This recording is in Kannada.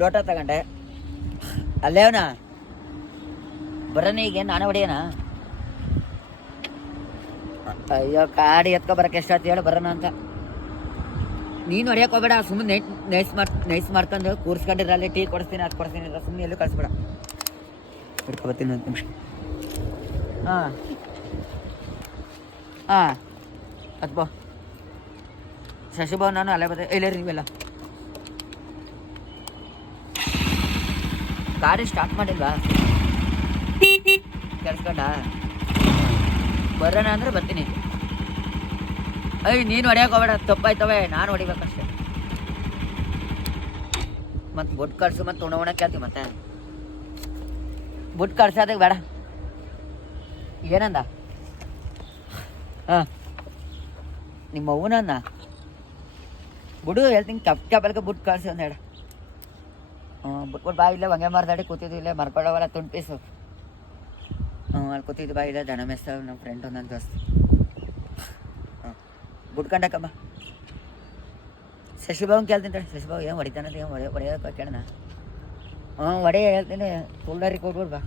ಲೋಟ ತಗೊಂಡೆ ಅಲ್ಲೇವನ ಬರೋಣ ಈಗ ನಾನೇ ಹೊಡೆಯೋಣ. ಅಯ್ಯೋ ಕಾಡಿ ಎತ್ಕೊ ಬರಕ್ಕೆ ಎಷ್ಟಾಯ್ತು ಹೇಳು ಬರೋಣ ಅಂತ. ನೀನು ಹೊಡಿಯಕ್ಕೆ ಹೋಗ್ಬೇಡ, ಸುಮ್ಮನೆ ನೈಸ್ ಮಾಡ್ಕೊಂಡು ಕೂರ್ಸ್ಕೊಂಡಿರಲ್ಲ. ಟೀ ಕೊಡಿಸ್ತೀನಿ ಅದು ಕೊಡಿಸ್ತೀನಿ ಇಲ್ಲ, ಸುಮ್ಮನೆ ಎಲ್ಲೂ ಕಳಿಸ್ಬೇಡ. ಹಿಡ್ಕೊಬತ್ತೀನಿ ಒಂದು ನಿಮಿಷ. ಹಾಂ ಹಾಂ ಅದು ಬಾ ಶಶಿಭವನ್ ನಾನು ಅಲ್ಲೇ ಬರ್ತೇವೆ. ಇಲ್ಲ ನೀವೆಲ್ಲ ಗಾಡಿ ಸ್ಟಾರ್ಟ್ ಮಾಡಿಲ್ವಾ? ಕೆಲ್ಸ್ಕೊಂಡ ಬರೋಣ ಅಂದರೆ ಬರ್ತೀನಿ. ನೀನು ಹೊಡಿಯೋಕೆ ಹೋಗ್ಬೇಡ, ತಪ್ಪಾಯ್ತವೆ, ನಾನು ಹೊಡಿಬೇಕಷ್ಟೆ. ಮತ್ತು ಬುಟ್ ಕಳ್ಸು ಮತ್ತು ಉಣ ಕೇಳ್ತೀವಿ ಮತ್ತೆ. ಬುಟ್ ಕಳ್ಸೋದಕ್ಕೆ ಬೇಡ. ಏನಂದ? ಹಾಂ ನಿಮ್ಮ ಅವನನ್ನ ಬಿಡು ಹೇಳ್ತೀನಿ. ಕ್ಯಾಬಲ್ಗೆ ಬುಟ್ ಕಳ್ಸಿ ಒಂದು ಹೇಳ. ಬಿಟ್ಬಿಟ್ಟು ಬಾ, ಇಲ್ಲೇ ಹಂಗೆ ಮಾರ್ದಾಡಿ ಕೂತಿದ್ದು, ಇಲ್ಲೇ ಮರ್ಕೊಳ್ಳೋವಲ್ಲ ತುಂಡು ಪೀಸು. ಅಲ್ಲಿ ಕೂತಿದ್ದು ಬಾ, ಇಲ್ಲೇ ದನ ಮೇಸ್ತಾವ ನಮ್ಮ ಫ್ರೆಂಡ್ ಒಂದೊಂದು ದೋಸ್ತು. ಬುಟ್ಕೊಂಡಕ್ಕಮ್ಮ ಶಶಿಭಾವನ್ ಕೇಳ್ತೀನಿ ರೀ. ಶಶಿಭಾವ್ ಏನು ಹೊಡಿತಾನಂತ, ಏನು ಹೊಡೆಯೋಕೆ ಕೇಳೋಣ. ಹೊಡೆಯ ಹೇಳ್ತೀನಿ. ತುಳ್ಳರಿಗೆ ಕೊಟ್ಬಿಡು ಬಾ.